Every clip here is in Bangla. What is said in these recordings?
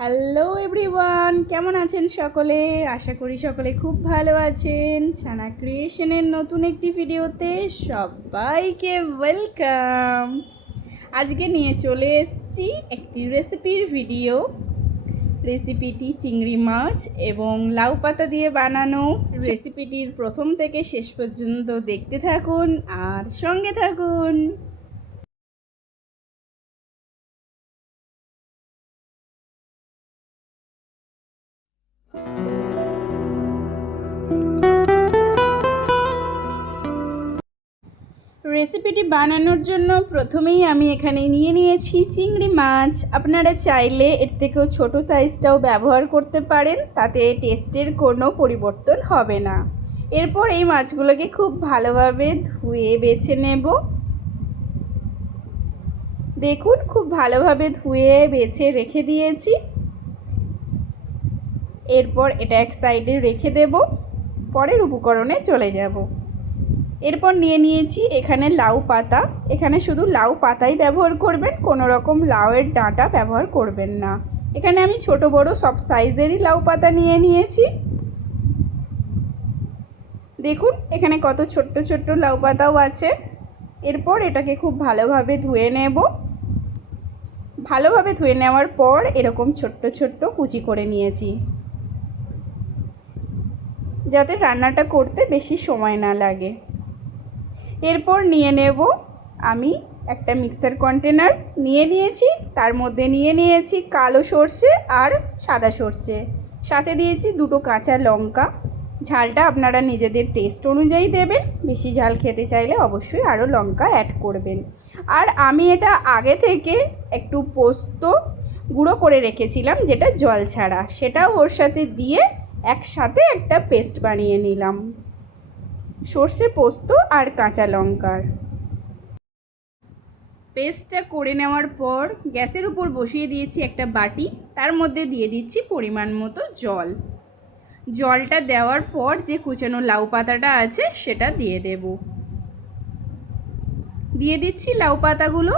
হ্যালো এভরিওয়ান, কেমন আছেন সকলে? আশা করি সকলে খুব ভালো আছেন। সানা ক্রিয়েশনের নতুন একটি ভিডিওতে সবাইকে ওয়েলকাম। আজকে নিয়ে চলে এসেছি একটি রেসিপির ভিডিও। রেসিপিটি চিংড়ি মাছ এবং লাউ পাতা দিয়ে বানানো। রেসিপিটির প্রথম থেকে শেষ পর্যন্ত দেখতে থাকুন আর সঙ্গে থাকুন। রেসিপিটি বানানোর জন্য প্রথমেই আমি এখানে নিয়ে নিয়েছি চিংড়ি মাছ। আপনারা চাইলে এর থেকেও ছোট সাইজটাও ব্যবহার করতে পারেন, তাতে টেস্টের কোনো পরিবর্তন হবে না। এরপর এই মাছগুলোকে খুব ভালোভাবে ধুয়ে বেছে নেব। দেখুন, খুব ভালোভাবে ধুয়ে বেছে রেখে দিয়েছি। এরপর এটা এক সাইডে রেখে দেব, পরের উপকরণে চলে যাব। এরপর নিয়ে নিয়েছি এখানে লাউ পাতা। এখানে শুধু লাউ পাতাই ব্যবহার করবেন, কোনো রকম লাউয়ের ডাঁটা ব্যবহার করবেন না। এখানে আমি ছোট বড় সব সাইজেরই লাউ পাতা নিয়ে নিয়েছি। দেখুন এখানে কত ছোট্ট ছোট্ট লাউ পাতাও আছে। এরপর এটাকে খুব ভালোভাবে ধুয়ে নেব। ভালোভাবে ধুয়ে নেওয়ার পর এরকম ছোট্ট ছোট্ট কুচি করে নিয়েছি, যাতে রান্নাটা করতে বেশি সময় না লাগে। এরপর নিয়ে নেব আমি একটা মিক্সার কন্টেনার নিয়ে নিয়েছি। তার মধ্যে নিয়ে নিয়েছি কালো সর্ষে আর সাদা সর্ষে, সাথে দিয়েছি দুটো কাঁচা লঙ্কা। ঝালটা আপনারা নিজেদের টেস্ট অনুযায়ী দেবেন, বেশি ঝাল খেতে চাইলে অবশ্যই আরও লঙ্কা অ্যাড করবেন। আর আমি এটা আগে থেকে একটু পোস্ত গুঁড়ো করে রেখেছিলাম, যেটা জল ছাড়া, সেটাও ওর সাথে দিয়ে একসাথে একটা পেস্ট বানিয়ে নিলাম, সর্ষে পোস্ত আর কাঁচা লঙ্কার। পেস্টটা করে নেওয়ার পর গ্যাসের উপর বসিয়ে দিয়েছি একটা বাটি। তার মধ্যে দিয়ে দিচ্ছি পরিমাণ মতো জল। জলটা দেওয়ার পর যে কুচানো লাউ পাতাটা আছে সেটা দিয়ে দেব। দিয়ে দিচ্ছি লাউ পাতাগুলো।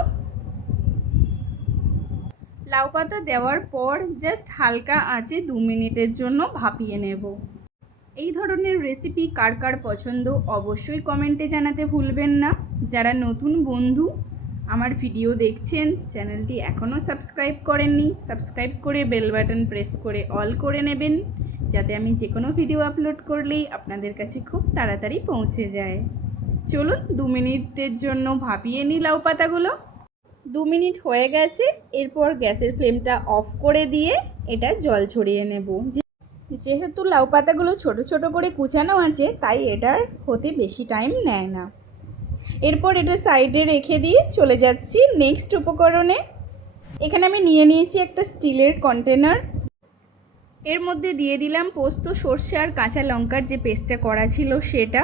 লাউ পাতা দেওয়ার পর জাস্ট হালকা আঁচে 2 মিনিটের জন্য ভাপিয়ে নেব। এই ধরনের রেসিপি কার কার পছন্দ অবশ্যই কমেন্টে জানাতে ভুলবেন না। যারা নতুন বন্ধু আমার ভিডিও দেখছেন, চ্যানেলটি এখনও সাবস্ক্রাইব করেননি, সাবস্ক্রাইব করে বেল বাটন প্রেস করে অল করে নেবেন, যাতে আমি যে কোনো ভিডিও আপলোড করলেই আপনাদের কাছে খুব তাড়াতাড়ি পৌঁছে যায়। চলুন 2 মিনিটের জন্য ভাপিয়ে নিই লাউ পাতাগুলো। 2 মিনিট হয়ে গেছে। এরপর গ্যাসের ফ্লেমটা অফ করে দিয়ে এটা জল ছড়িয়ে নেব। যেহেতু লাউ পাতাগুলো ছোট ছোট করে কুচানো আছে, তাই এটার হতে বেশি টাইম নেয় না। এরপর এটা সাইডে রেখে দিয়ে চলে যাচ্ছি নেক্সট উপকরণে। এখানে আমি নিয়ে নিয়েছি একটা স্টিলের কন্টেনার। এর মধ্যে দিয়ে দিলাম পোস্ত, সর্ষে আর কাঁচা লঙ্কার যে পেস্টটা করা ছিল সেটা।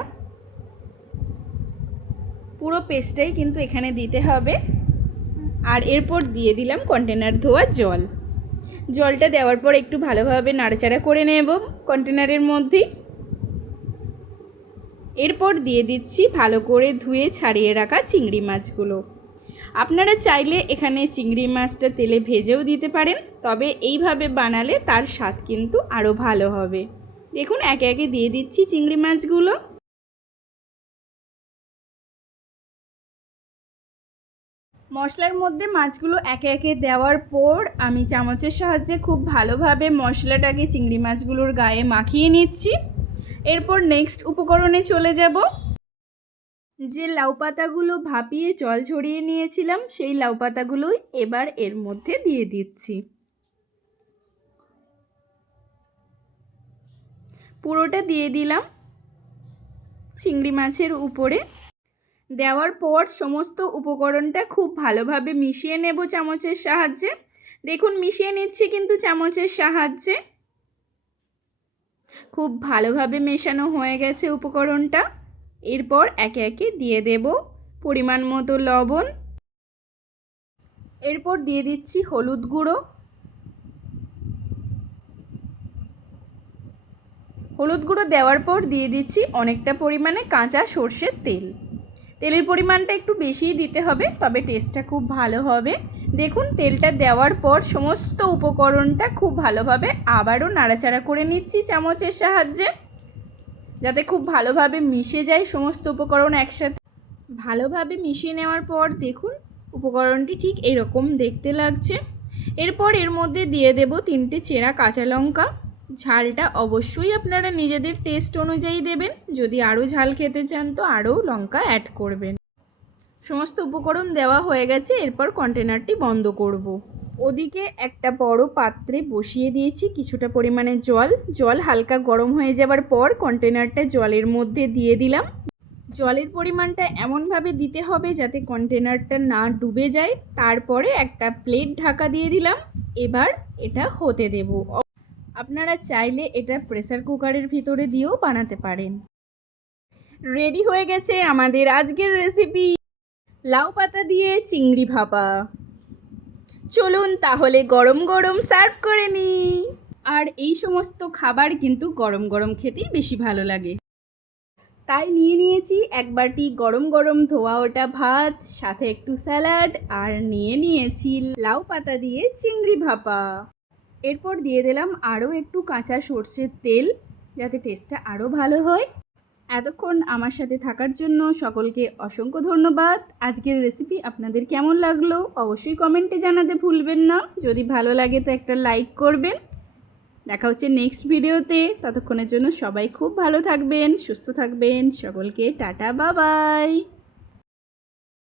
পুরো পেস্টটাই কিন্তু এখানে দিতে হবে। আর এরপর দিয়ে দিলাম কন্টেনার ধোয়া জল। জলটা দেওয়ার পর একটু ভালোভাবে নাড়াচাড়া করে নেব কন্টেনারের মধ্যে। এরপর দিয়ে দিচ্ছি ভালো করে ধুয়ে ছাড়িয়ে রাখা চিংড়ি মাছগুলো। আপনারা চাইলে এখানে চিংড়ি মাছটা তেলে ভেজেও দিতে পারেন, তবে এইভাবে বানালে তার স্বাদ কিন্তু আরও ভালো হবে। দেখুন একে একে দিয়ে দিচ্ছি চিংড়ি মাছগুলো। মশলার মধ্যে মাছগুলো একে একে দেওয়ার পর আমি চামচের সাহায্যে খুব ভালোভাবে মশলাটাকে চিংড়ি মাছগুলোর গায়ে মাখিয়ে নিচ্ছি। এরপর নেক্সট উপকরণে চলে যাব। যে লাউ পাতাগুলো ভাপিয়ে জল ঝরিয়ে নিয়েছিলাম, সেই লাউ পাতাগুলোই এবার এর মধ্যে দিয়ে দিচ্ছি। পুরোটা দিয়ে দিলাম চিংড়ি মাছের উপরে। দেওয়ার পর সমস্ত উপকরণটা খুব ভালোভাবে মিশিয়ে নেব চামচের সাহায্যে। দেখুন মিশিয়ে নিচ্ছি কিন্তু চামচের সাহায্যে। খুব ভালোভাবে মেশানো হয়ে গেছে উপকরণটা। এরপর একে একে দিয়ে দেব পরিমাণ মতো লবণ। এরপর দিয়ে দিচ্ছি হলুদ গুঁড়ো। হলুদ গুঁড়ো দেওয়ার পর দিয়ে দিচ্ছি অনেকটা পরিমাণে কাঁচা সর্ষের তেল। তেলের পরিমাণটা একটু বেশিই দিতে হবে, তবে টেস্টটা খুব ভালো হবে। দেখুন তেলটা দেওয়ার পর সমস্ত উপকরণটা খুব ভালোভাবে আবারও নাড়াচাড়া করে নিচ্ছি চামচের সাহায্যে, যাতে খুব ভালোভাবে মিশে যায় সমস্ত উপকরণ একসাথে। ভালোভাবে মিশিয়ে নেওয়ার পর দেখুন উপকরণটি ঠিক এরকম দেখতে লাগছে। এরপর এর মধ্যে দিয়ে দেব 3টে চেরা কাঁচা লঙ্কা। ঝালটা অবশ্যই আপনারা নিজেদের টেস্ট অনুযায়ী দেবেন, যদি আরও ঝাল খেতে চান তো আরও লঙ্কা অ্যাড করবেন। সমস্ত উপকরণ দেওয়া হয়ে গেছে, এরপর কন্টেনারটি বন্ধ করব। ওদিকে একটা বড় পাত্রে বসিয়ে দিয়েছি কিছুটা পরিমাণে জল হালকা গরম হয়ে যাওয়ার পর কন্টেনারটা জলের মধ্যে দিয়ে দিলাম। জলের পরিমাণটা এমনভাবে দিতে হবে যাতে কন্টেনারটা না ডুবে যায়। তারপরে একটা প্লেট ঢাকা দিয়ে দিলাম। এবার এটা হতে দেব। আপনারা চাইলে এটা প্রেসার কুকারের ভিতরে দিয়েও বানাতে পারেন। রেডি হয়ে গেছে আমাদের আজকের রেসিপি, লাউ পাতা দিয়ে চিংড়ি ভাপা। চলুন তাহলে গরম গরম সার্ভ করে নিই। আর এই সমস্ত খাবার কিন্তু গরম গরম খেতেই বেশি ভালো লাগে, তাই নিয়ে নিয়েছি এক বাটি গরম গরম ধোয়া ওঠা ভাত, সাথে একটু স্যালাড, আর নিয়ে নিয়েছি লাউ পাতা দিয়ে চিংড়ি ভাপা। এরপর দিয়ে দিলাম আরও একটু কাঁচা সর্ষের তেল, যাতে টেস্টটা আরও ভালো হয়। এতক্ষণ আমার সাথে থাকার জন্য সকলকে অসংখ্য ধন্যবাদ। আজকের রেসিপি আপনাদের কেমন লাগলো অবশ্যই কমেন্টে জানাতে ভুলবেন না। যদি ভালো লাগে তো একটা লাইক করবেন। দেখা হচ্ছে নেক্সট ভিডিওতে, ততক্ষণের জন্য সবাই খুব ভালো থাকবেন, সুস্থ থাকবেন। সকলকে টাটা, বাই বাই।